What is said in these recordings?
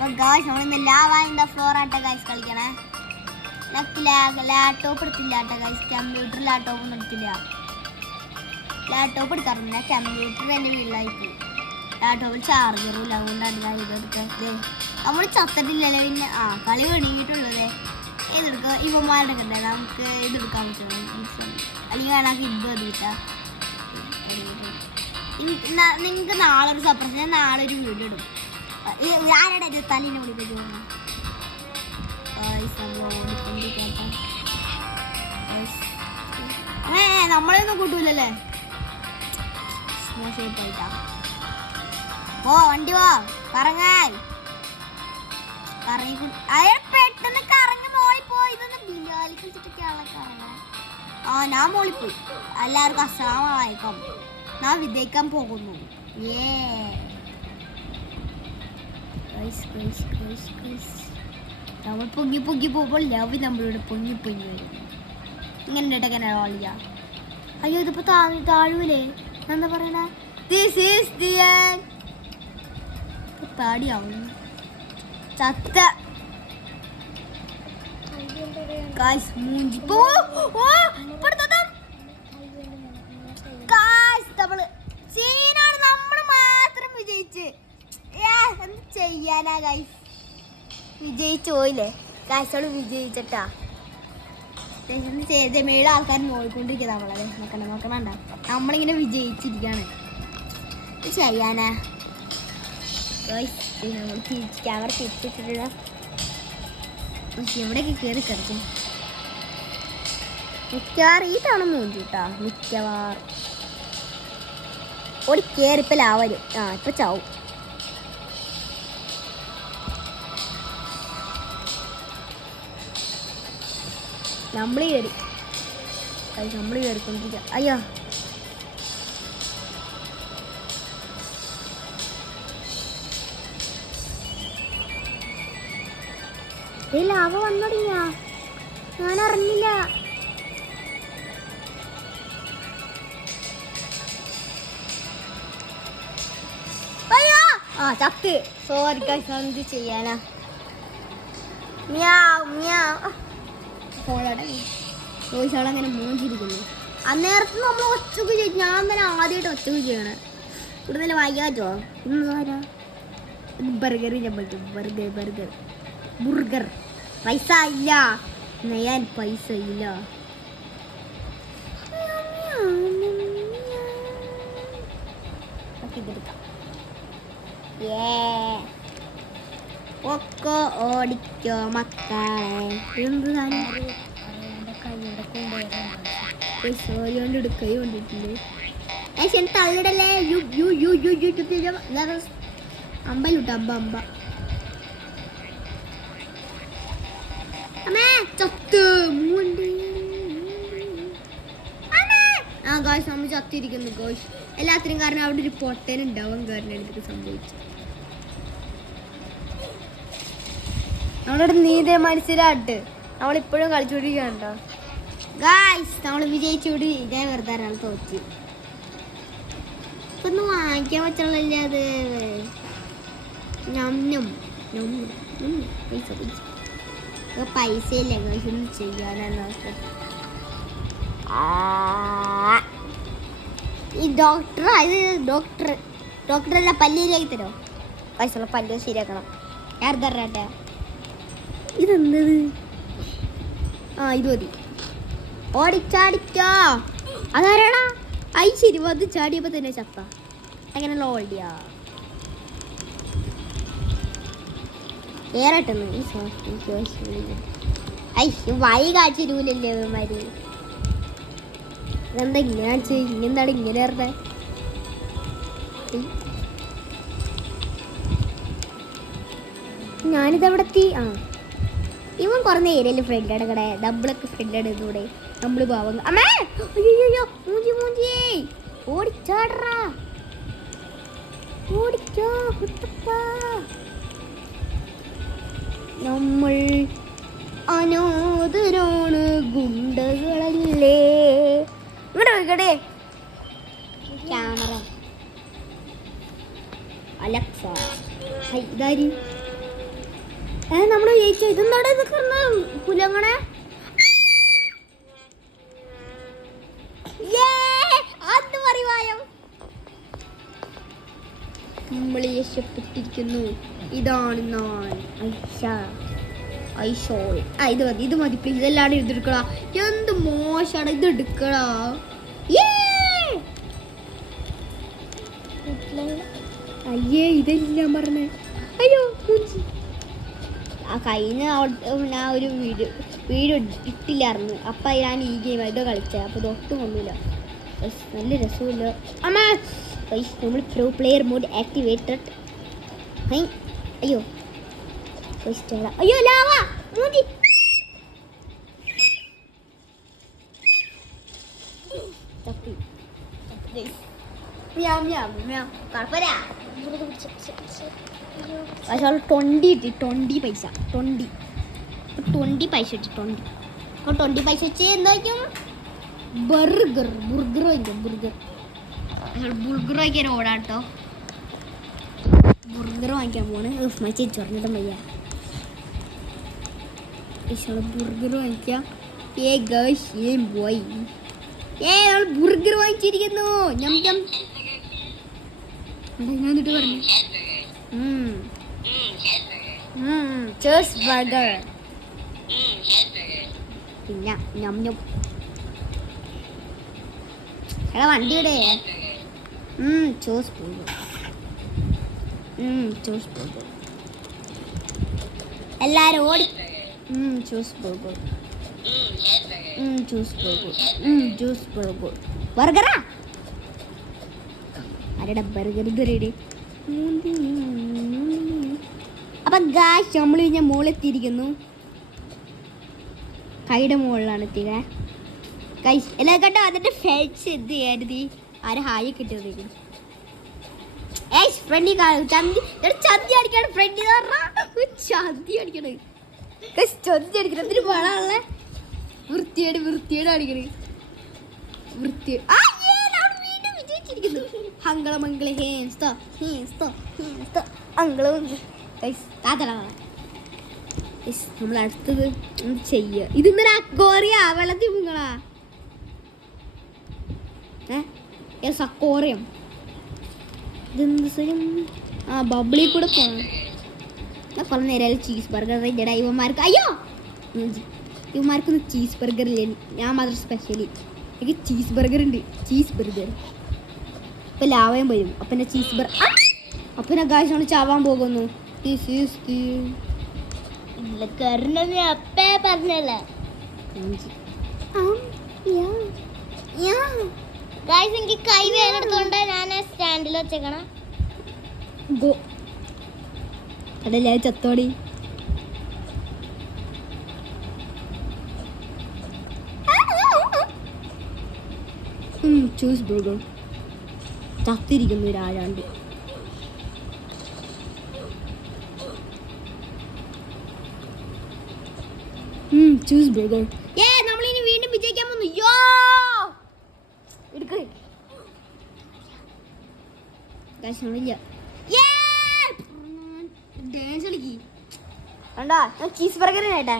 നമ്മളിന്ന് lava in the floor ആട്ടോ guys കളിക്കണേ. Laptop എടുത്തില്ല കേട്ടോ ഗൈസ്. കമ്പ്യൂട്ടർ ലാപ്ടോപ്പ് ഒന്നും എടുത്തില്ല. ലാപ്ടോപ്പ് എടുക്കാറുണ്ട്. കമ്പ്യൂട്ടർ എൻ്റെ വീട്ടിലായിപ്പോയി. ലാപ്ടോപ്പിൽ ചാർജറും ഇല്ല. അതുകൊണ്ടാണ് ഇതെടുക്കുക. നമ്മൾ ചത്തിട്ടില്ലല്ലോ. പിന്നെ കളി വെടിയിട്ടുള്ളത് ഇതെടുക്കുക. ഇവന്മാരുടെ കണ്ടേ നമുക്ക് ഇതെടുക്കാൻ പറ്റുള്ളൂ. അല്ലെങ്കിൽ വേണമെങ്കിൽ ഇത് മതിയിട്ടാ. നിങ്ങൾക്ക് നാളെ ഒരു സർപ്രൈസ്. ഞാൻ നാളെ ഒരു വീഡിയോ ഇടും. ആരുടെ തലീനെ വിളിക്കുന്നു നമ്മളെയൊന്നും കൂട്ടൂലല്ലേ. ഓ വണ്ടി വാ കറങ്ങാൻ. പെട്ടെന്ന് കറങ്ങി മോളിൽ പോയി. ഇതൊന്ന് ബിലാലി കളിച്ചിട്ടൊക്കെയാണല്ലോ കറങ്ങാൻ. ഞാൻ മോളിൽ പോയി. എല്ലാവർക്കും അസ്സലാമലൈക്കും. ഞാൻ വിജയിക്കാൻ പോകുന്നു. നമ്മൾ പൊങ്ങി പൊങ്ങി പോകുമ്പോൾ ലവ് നമ്മളിവിടെ പൊങ്ങി പൊങ്ങി വരും. ഇങ്ങനെ ഇട്ടൊക്കെ കളിയ. അയ്യോ ഇതിപ്പോ താഴൂലേ. എന്താ പറയണ? This is the end. പാടിയാവും ചത്ത ഗായ്സ് മൂഞ്ചി പോ. നമ്മൾ മാത്രം വിജയിച്ച്. എന്ത് ചെയ്യാനാ ഗൈസ്. വിജയിച്ചു പോയില്ലേ ഗൈസോട്. വിജയിച്ചിട്ടാ എന്ത് ചെയ്ത മേള ആൾക്കാർ നോക്കിക്കൊണ്ടിരിക്കുക. നമ്മളെ നോക്കണണ്ട. നമ്മളിങ്ങനെ വിജയിച്ചിരിക്കുകയാണ്. ചെയ്യാനാ ഗൈസ്. നമ്മൾ ക്യാമറ തിരിച്ചിട്ടില്ല. എവിടെയൊക്കെ കയറി കിടക്കും. മിക്കവാറും ഈ തവണ മൂഞ്ചി കേട്ടാ. മിക്കവാറും ഓടി കയറിപ്പോ ലാവരും. ഇപ്പൊ ചാവും. നമ്മൾ കയറിക്കൊണ്ടിരിക്കുക. അയ്യോ ലാവ വന്നോടിഞ്ഞ. ഞാൻ അറിഞ്ഞില്ല. ചത്ത്. Sorry guys. എന്ത് ചെയ്യാനാ. അങ്ങനെ മൂഞ്ചിരിക്കുന്നു. അന്നേരത്ത് നമ്മൾ ഒച്ചക്ക് ചെയ്യും. ഞാൻ തന്നെ ആദ്യമായിട്ട് ഒച്ചക്ക് ചെയ്യണേ. ഇവിടെ തന്നെ വായിക്കാറ്റോ. ബർഗർ പൈസ ഇല്ല. നെയ്യാൻ പൈസ ഇല്ല. ഇതെടുക്കാം. ഒക്കെ ഓടിക്കോ മക്കളെ. എന്ത് കൈ കൊണ്ടിട്ടില്ലേ. തള്ളിടല്ലേ. അമ്പലൂട്ട അമ്പ ചത്ത്. ഗായ്സ് നമ്മൾ ചത്തിരിക്കുന്നു ഗോയ്സ്. എല്ലാത്തിനും കാരണം അവിടെ ഒരു പൊട്ടനുണ്ടാവും. കാരണം എനിക്ക് സംഭവിച്ചു. നമ്മളിവിടെ നീന്തേ മനസ്സിലാട്ട് നമ്മളിപ്പോഴും കളിച്ചുകൊണ്ടിരിക്കണ്ടോ ഗായ്സ്. നമ്മൾ വിജയിച്ചുകൂടി. ഇതേ വെറുതെ ഒരാൾ തോറ്റി. ഇപ്പൊന്നും വാങ്ങിക്കാൻ പറ്റുള്ളല്ലേ അത്. പൈസ ഇല്ല ഗായ്സ്. ഒന്നും ചെയ്യാനാണ്. ഈ ഡോക്ടറല്ല പല്ല് ശരിയാക്കി തരോ. പൈസ പല്ല് ശരിയാക്കണം. തരട്ടെ. ഇതെന്തത്? ഇത് മതി. ഓടിച്ചാടിക്കോ. അതാരാടാ? ശരി അത് ചാടിയപ്പോ തന്നെ ചത്ത. എങ്ങനെയുള്ള ഓടിയാ ഏറട്ടെന്ന്. വൈ കാച്ചിരൂലല്ലേ മാര്. ഇതെന്താ ഇങ്ങനെ ഇങ്ങനെന്താണ് ഇങ്ങനെ ഏറട്ടെ. ഞാനിതെവിടെ എത്തി. ഇവൻ കുറഞ്ഞ ഏരിയയിൽ ഫ്രണ്ട് കട ഡബിളൊക്കെ ഫ്രണ്ട് ഇതൂടെ നമ്മള് പാവം. അമ്മേ അയ്യോ മൂഞ്ചി മൂഞ്ചി. ഓടിച്ചാടാ ഓടിക്കോ കുട്ടപ്പ. നമ്മൾ അനാഥരാണ് ഗുണ്ടകളല്ലേ. ഇവിടെ നോക്കട്ടെ ക്യാമറ. അലക്സ ഇതാരി നമ്മള് ജയിച്ചു. ഇതെന്താടെ ഇതൊക്കെ പുലങ്ങണേ? അത് പറയുവായോ, നമ്മൾ രക്ഷപ്പെട്ടിരിക്കുന്നു. ഇതാണ് ഞാൻ ഇത് മതി പ്ലീസ്. ഇതെല്ലാം എടുക്കടാ. എന്ത് മോശമാണ് ഇത് എടുക്കടാ. അയ്യേ ഇതെല്ലാം പറഞ്ഞേ. അയ്യോ കഴിഞ്ഞ ഞാൻ ഒരു വീഡിയോ ഇട്ടില്ലായിരുന്നു. അപ്പം ഞാൻ ഈ ഗെയിം ഇത് കളിച്ചത്. അപ്പോൾ ഇതൊട്ടും ഒന്നുമില്ല, നല്ല രസമില്ല. അമ്മ നമ്മൾ പ്രോ പ്ലെയർ മോഡ് ആക്ടിവേറ്റഡ്. അയ്യോ അയ്യോ ലാവ മൂടി. പക്ഷേ 20 പൈസ 20 പൈസ വെച്ച് 20 പൈസ വെച്ച് എന്തായിരിക്കും? ബർഗർ വാങ്ങിക്കാൻ ഓടാട്ടോ. ബർഗർ വാങ്ങിക്കാൻ പോണ്. ചേച്ചി പറഞ്ഞിട്ടും വയ്യ. ബർഗർ വാങ്ങിക്കാം. ബർഗർ വാങ്ങിച്ചിരിക്കുന്നു. ഞാൻ എന്നിട്ട് പറഞ്ഞു ചേഴ്സ് ബർഗർ. പിന്നെ എടാ വണ്ടിയുടെ ചോസ് ബർഗർ. എല്ലാരും ഓടി. ജ്യൂസ് ബർഗർ ബർഗറാ. ആരുടെ ബർഗർ ഇത് റെഡി. അപ്പം ഗായ്സ് നമ്മൾ ഞാൻ മുകളിലെത്തിയിരിക്കുന്നു. കൈയുടെ മുകളിലാണ് എത്തിയത് ഗായ്സ്. എല്ലാം കേട്ടോ. അതിൻ്റെ ഫെൽസ് എന്ത് കരുതി ആരെ ഹായി കിട്ടിയത്. ഫ്രണ്ടി ചന്തി അടിക്കാണ്. ഫ്രണ്ടി ചന്തി അടിക്കണേ. ചന്തി അടിക്കണം. എന്തിനു പാടാണല്ലേ. വൃത്തിയേട് അടിക്കണേ. വിജയിച്ചിരിക്കുന്നു. ഹങ്കളമംഗള നമ്മൾ അടുത്തത് ചെയ്യ. ഇതിന്നൊരു അക്വാറിയാ വെള്ളത്തിൽ മുങ്ങളാ. അക്വാറിയം. ബബിളി കൂടെ പോകണം. കുറെ നേരം ചീസ് ബർഗർ ഇവന്മാർക്ക്. അയ്യോ ഇവന്മാർക്കൊന്നും ചീസ് ബർഗർ ഇല്ല. ഞാൻ മാത്രം സ്പെഷ്യലി എനിക്ക് ചീസ് ബർഗർ ഉണ്ട്. ചീസ് ബർഗർ ഇപ്പം ലാവയും വരും. അപ്പം ചീസ് ബർഗർ അപ്പം ഗായ്സ് നമ്മൾ ചാവാൻ പോകുന്നു. എനിക്ക് കൈ വേനെടുത്തോണ്ട് ഞാൻ സ്റ്റാൻഡിൽ വെച്ചേക്കണം. അടല്ലേ ചത്തോടി. ചൂസ് ബർഗർ ചത്തിരിക്കുന്നു രാജാണ്ട്. ചൂസ് ബർഗർ. നമ്മളിനി വീണ്ടും വിജയിക്കാൻ പോകുന്നു. യോ എടുക്ക ഡാൻസ് കളിക്ക്. കണ്ടാ ചീസ് ബർഗറിനായിട്ടാ.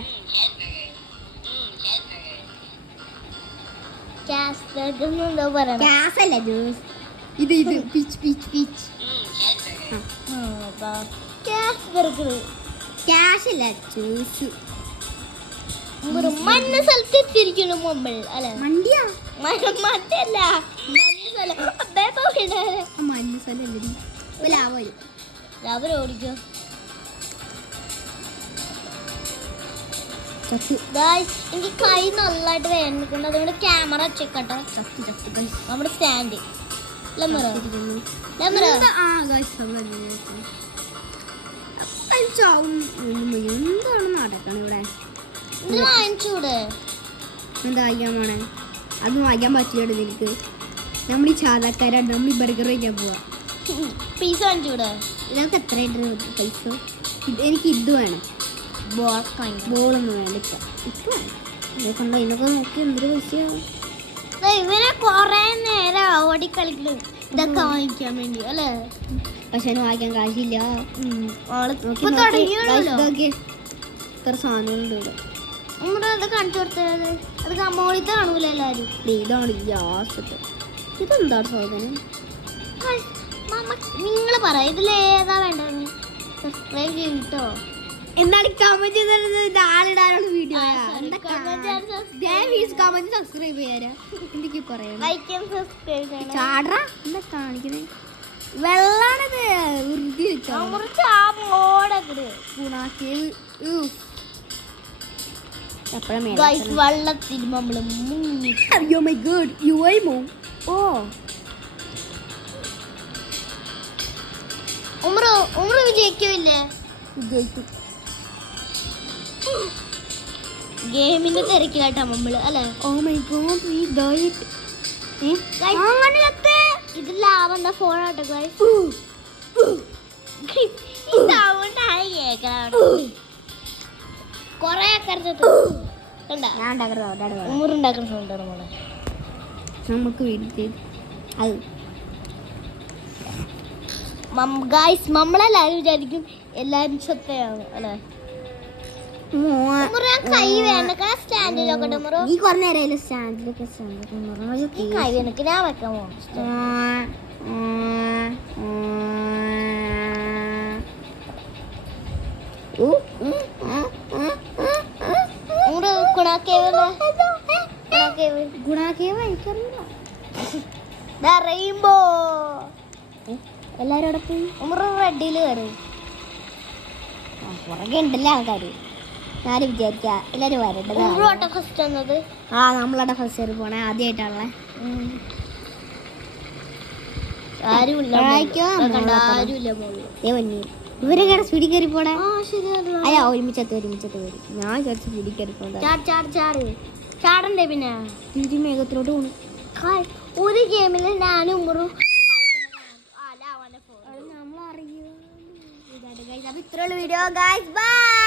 ഇത് മഞ്ഞ സ്ഥലത്ത് എത്തിയിരിക്കുന്നു മുമ്പിൽ അല്ലെ. മണ്ടിയാ മറ്റല്ല മഞ്ഞ സ്ഥലം ലാവ ഓടിക്കോ. എനിക്ക് കൈ നല്ലതായിട്ട് വേദനിക്കുന്നുണ്ട്. അതുകൊണ്ട് ക്യാമറ വെച്ചേക്കട്ടെ. നമ്മുടെ സ്റ്റാൻഡ് എന്താണ് നടക്കണം ഇവിടെ. വാങ്ങിച്ചൂടെ? എന്താ വാങ്ങിക്കാൻ പോണേ? അത് വാങ്ങിക്കാൻ പറ്റില്ല നിനക്ക്. നമ്മൾ ഈ സാധാക്കാരാണ്. നമ്മൾ ഈ ബർഗർ കഴിക്കാൻ പോവാ. പൈസ വാങ്ങിച്ചൂടെ? ഇതിനകത്ത് എത്ര പൈസ? എനിക്ക് ഇത് വേണം. ബോളൊന്നും വേണ്ട. ഇപ്പം കണ്ടോ ഇതിനൊക്കെ നോക്കി എന്തൊരു പൈസയാവും. ഇവരെ കൊറേ നേരം ഓടിക്കളിക്കുന്നു ഇതൊക്കെ വാങ്ങിക്കാൻ വേണ്ടി അല്ലേ. പക്ഷെ വാങ്ങിക്കാൻ കാശില്ല. എത്ര സാധനങ്ങളുണ്ട് ഇവിടെ. ഉമ്മറ അത് കാണിച്ചു കൊടുത്തത് അത് കമ്മോളിത്ത് കാണൂല എല്ലാരും. ഇതാണ് ഗ്യാസ്. ഇതെന്താണ് സാധനം? നിങ്ങൾ പറ ഇതിലേതാ വേണ്ടത്. സബ്സ്ക്രൈബ് ചെയ്യും കേട്ടോ. എന്താണ് കമന്റ് ചെയ്തത്? ആളിടാനുള്ള വീഡിയോ സബ്സ്ക്രൈബ് ചെയ്യാ. എന്തൊക്കെ പറയണം? ലൈക്ക് ആൻഡ് സബ്സ്ക്രൈബ് ചെയ്യണം. ചാടറാ എന്താ കാണിക്കണേ? വെള്ളാണത് വൃത്തി വെച്ചോ. വെള്ളത്തിൽ നമ്മള് മുങ്ങി. Oh my god, you aim. Oh. Umrah വിജയിക്കില്ലേ? ഗെയിമിന്റെ തിരക്കിലാട്ടാ നമ്മള് അല്ലെ? Oh my god, we died. ഇത് ലാവണ്ട ഫോണാട്ടോ ഗൈസ്. കൊറേ ഉമ്മറുണ്ടാക്കുന്ന സൗണ്ടാണ് മോളെ. നമുക്ക് വേണ്ടി അത് ഗൈസ് നമ്മളെല്ലാരും വിചാരിക്കും എല്ലാരും സ്വത്തയാണ് അല്ലെ? കൈ വേണ്ട സ്റ്റാൻഡിലൊക്കെ നീ കുറേ നേരം സ്റ്റാൻഡിലൊക്കെ കൈ വേണക്ക് ഞാൻ വെക്കാൻ പോകും. റെയിൻബോ എല്ലാരും അവിടെ പോയി. ഉമ്മറ് റെഡില് കയറും. പുറകെ ഉണ്ടല്ലേ ആൾക്കാര്. ഞാൻ വിചാരിക്കാ എല്ലാരും വരേണ്ടത്. ഫസ്റ്റ് വന്നത് നമ്മളവിടെ ഫസ്റ്റ് കയറി പോണേ ആദ്യമായിട്ടാണല്ലേ. ആരുമില്ല. ഇവരൊക്കെ സ്പീഡിൽ കയറി പോണേ. അയ്യാ ഒരുമിച്ചത്ത് വരും. ഞാൻ വിചാരിച്ച സ്പീഡിൽ കയറി പോകണ്ട. ചാടണ്ടേ പിന്നെ മേഘത്തിലോട്ട് പോണു. ഒരു ഗെയിമില് ഞാനും ഉമ്മറും ഇത്രയുള്ള വീഡിയോ ഗൈസ് ബൈ.